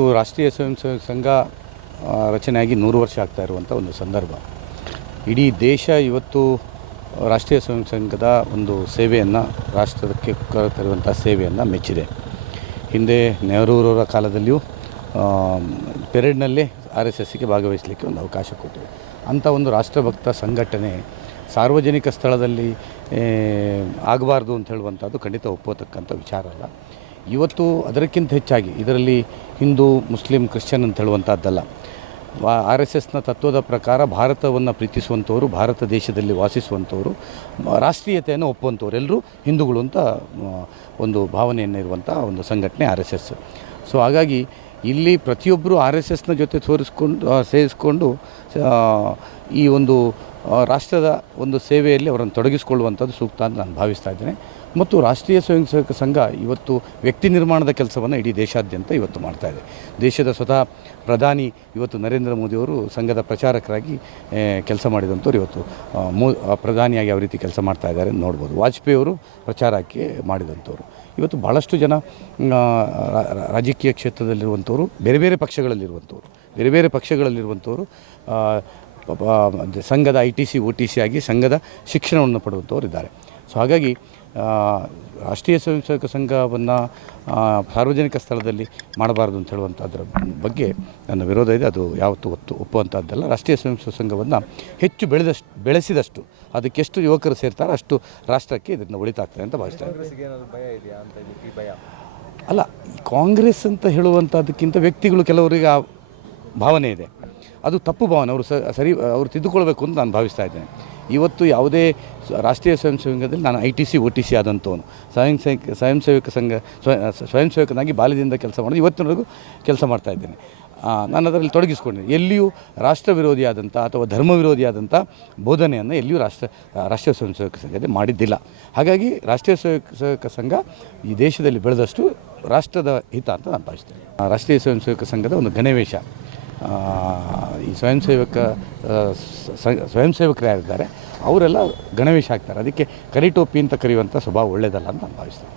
ಇವತ್ತು ರಾಷ್ಟ್ರೀಯ ಸ್ವಯಂ ಸೇವಕ ಸಂಘ ರಚನೆಯಾಗಿ 100 ವರ್ಷ ಆಗ್ತಾ ಇರುವಂಥ ಒಂದು ಸಂದರ್ಭ. ಇಡೀ ದೇಶ ಇವತ್ತು ರಾಷ್ಟ್ರೀಯ ಸ್ವಯಂ ಸಂಘದ ಒಂದು ಸೇವೆಯನ್ನು, ರಾಷ್ಟ್ರಕ್ಕೆ ತರುವಂಥ ಸೇವೆಯನ್ನು ಮೆಚ್ಚಿದೆ. ಹಿಂದೆ ನೆಹರೂರವರ ಕಾಲದಲ್ಲಿಯೂ ಪೆರೇಡ್ನಲ್ಲೇ RSSಗೆ ಭಾಗವಹಿಸಲಿಕ್ಕೆ ಒಂದು ಅವಕಾಶ ಕೊಟ್ಟಿದೆ. ಅಂಥ ಒಂದು ರಾಷ್ಟ್ರಭಕ್ತ ಸಂಘಟನೆ ಸಾರ್ವಜನಿಕ ಸ್ಥಳದಲ್ಲಿ ಆಗಬಾರ್ದು ಅಂತ ಹೇಳುವಂಥದ್ದು ಖಂಡಿತ ಒಪ್ಪತಕ್ಕಂಥ ವಿಚಾರ ಅಲ್ಲ. ಇವತ್ತು ಅದಕ್ಕಿಂತ ಹೆಚ್ಚಾಗಿ ಇದರಲ್ಲಿ ಹಿಂದೂ, ಮುಸ್ಲಿಂ, ಕ್ರಿಶ್ಚಿಯನ್ ಅಂತ ಹೇಳುವಂಥದ್ದಲ್ಲ. RSSನ ತತ್ವದ ಪ್ರಕಾರ ಭಾರತವನ್ನು ಪ್ರೀತಿಸುವಂಥವರು, ಭಾರತ ದೇಶದಲ್ಲಿ ವಾಸಿಸುವಂಥವರು, ರಾಷ್ಟ್ರೀಯತೆಯನ್ನು ಒಪ್ಪುವಂಥವ್ರು ಎಲ್ಲರೂ ಹಿಂದೂಗಳು ಅಂತ ಒಂದು ಭಾವನೆಯನ್ನು ಇರುವಂಥ ಒಂದು ಸಂಘಟನೆ RSS. ಸೊ ಹಾಗಾಗಿ ಇಲ್ಲಿ ಪ್ರತಿಯೊಬ್ಬರು RSSನ ಜೊತೆ ಸೇರಿಸ್ಕೊಂಡು ಈ ಒಂದು ರಾಷ್ಟ್ರದ ಒಂದು ಸೇವೆಯಲ್ಲಿ ಅವರನ್ನು ತೊಡಗಿಸಿಕೊಳ್ಳುವಂಥದ್ದು ಸೂಕ್ತ ಅಂತ ನಾನು ಭಾವಿಸ್ತಾ ಇದ್ದೇನೆ. ಮತ್ತು ರಾಷ್ಟ್ರೀಯ ಸ್ವಯಂ ಸೇವಕ ಸಂಘ ಇವತ್ತು ವ್ಯಕ್ತಿ ನಿರ್ಮಾಣದ ಕೆಲಸವನ್ನು ಇಡೀ ದೇಶಾದ್ಯಂತ ಇವತ್ತು ಮಾಡ್ತಾಯಿದೆ. ದೇಶದ ಸ್ವತಃ ಪ್ರಧಾನಿ ಇವತ್ತು ನರೇಂದ್ರ ಮೋದಿಯವರು ಸಂಘದ ಪ್ರಚಾರಕರಾಗಿ ಕೆಲಸ ಮಾಡಿದಂಥವ್ರು ಇವತ್ತು ಪ್ರಧಾನಿಯಾಗಿ ಯಾವ ರೀತಿ ಕೆಲಸ ಮಾಡ್ತಾ ಇದ್ದಾರೆ ನೋಡ್ಬೋದು. ವಾಜಪೇಯಿ ಅವರು ಪ್ರಚಾರಕ್ಕೆ ಮಾಡಿದಂಥವ್ರು. ಇವತ್ತು ಭಾಳಷ್ಟು ಜನ ರಾಜಕೀಯ ಕ್ಷೇತ್ರದಲ್ಲಿರುವಂಥವ್ರು, ಬೇರೆ ಬೇರೆ ಪಕ್ಷಗಳಲ್ಲಿರುವಂಥವ್ರು ಸಂಘದ ITC OTC ಆಗಿ ಸಂಘದ ಶಿಕ್ಷಣವನ್ನು ಪಡೆಯುವಂಥವ್ರು ಇದ್ದಾರೆ. ಸೊ ಹಾಗಾಗಿ ರಾಷ್ಟ್ರೀಯ ಸ್ವಯಂ ಸೇವಕ ಸಂಘವನ್ನು ಸಾರ್ವಜನಿಕ ಸ್ಥಳದಲ್ಲಿ ಮಾಡಬಾರ್ದು ಅಂತ ಹೇಳುವಂಥದ್ರ ಬಗ್ಗೆ ನನ್ನ ವಿರೋಧ ಇದೆ. ಅದು ಯಾವತ್ತೂ ಒಪ್ಪುವಂಥದ್ದಲ್ಲ. ರಾಷ್ಟ್ರೀಯ ಸ್ವಯಂ ಸೇವಕ ಸಂಘವನ್ನು ಹೆಚ್ಚು ಬೆಳೆಸಿದಷ್ಟು ಅದಕ್ಕೆಷ್ಟು ಯುವಕರು ಸೇರ್ತಾರೆ ಅಷ್ಟು ರಾಷ್ಟ್ರಕ್ಕೆ ಇದನ್ನು ಒಳಿತಾಗ್ತದೆ ಅಂತ ಭಾವಿಸ್ತಾರೆ. ಅಲ್ಲ, ಕಾಂಗ್ರೆಸ್ ಅಂತ ಹೇಳುವಂಥದ್ದಕ್ಕಿಂತ ವ್ಯಕ್ತಿಗಳು ಕೆಲವರಿಗೆ ಆ ಭಾವನೆ ಇದೆ. ಅದು ತಪ್ಪು ಭಾವನೆ. ಅವರು ತಿದ್ದುಕೊಳ್ಬೇಕು ಅಂತ ನಾನು ಭಾವಿಸ್ತಾ ಇದ್ದೇನೆ. ಇವತ್ತು ಯಾವುದೇ ರಾಷ್ಟ್ರೀಯ ಸ್ವಯಂ ಸೇವಕದಲ್ಲಿ ನಾನು ITC OTC ಆದಂಥವನು, ಸ್ವಯಂ ಸೇವಕನಾಗಿ ಬಾಲ್ಯದಿಂದ ಕೆಲಸ ಮಾಡೋದು, ಇವತ್ತಿನವರೆಗೂ ಕೆಲಸ ಮಾಡ್ತಾ ಇದ್ದೇನೆ. ನಾನು ಅದರಲ್ಲಿ ತೊಡಗಿಸ್ಕೊಂಡಿದ್ದೆ. ಎಲ್ಲಿಯೂ ರಾಷ್ಟ್ರ ವಿರೋಧಿಯಾದಂಥ ಅಥವಾ ಧರ್ಮ ವಿರೋಧಿಯಾದಂಥ ಬೋಧನೆಯನ್ನು ಎಲ್ಲಿಯೂ ರಾಷ್ಟ್ರೀಯ ಸ್ವಯಂ ಸೇವಕ ಸಂಘದಲ್ಲಿ ಮಾಡಿದ್ದಿಲ್ಲ. ಹಾಗಾಗಿ ರಾಷ್ಟ್ರೀಯ ಸೇವಕ ಸಂಘ ಈ ದೇಶದಲ್ಲಿ ಬೆಳೆದಷ್ಟು ರಾಷ್ಟ್ರದ ಹಿತ ಅಂತ ನಾನು ಭಾವಿಸ್ತೇನೆ. ರಾಷ್ಟ್ರೀಯ ಸ್ವಯಂ ಸೇವಕ ಸಂಘದ ಒಂದು ಗಣವೇಶ, ಈ ಸ್ವಯಂ ಸೇವಕರು ಯಾರಿದ್ದಾರೆ ಅವರೆಲ್ಲ ಗಣವೇಶ ಆಗ್ತಾರೆ. ಅದಕ್ಕೆ ಕರಿಟೋಪಿ ಅಂತ ಕರೆಯುವಂಥ ಸ್ವಭಾವ ಒಳ್ಳೆಯದಲ್ಲ ಅಂತ ನಾನು ಭಾವಿಸ್ತೇನೆ.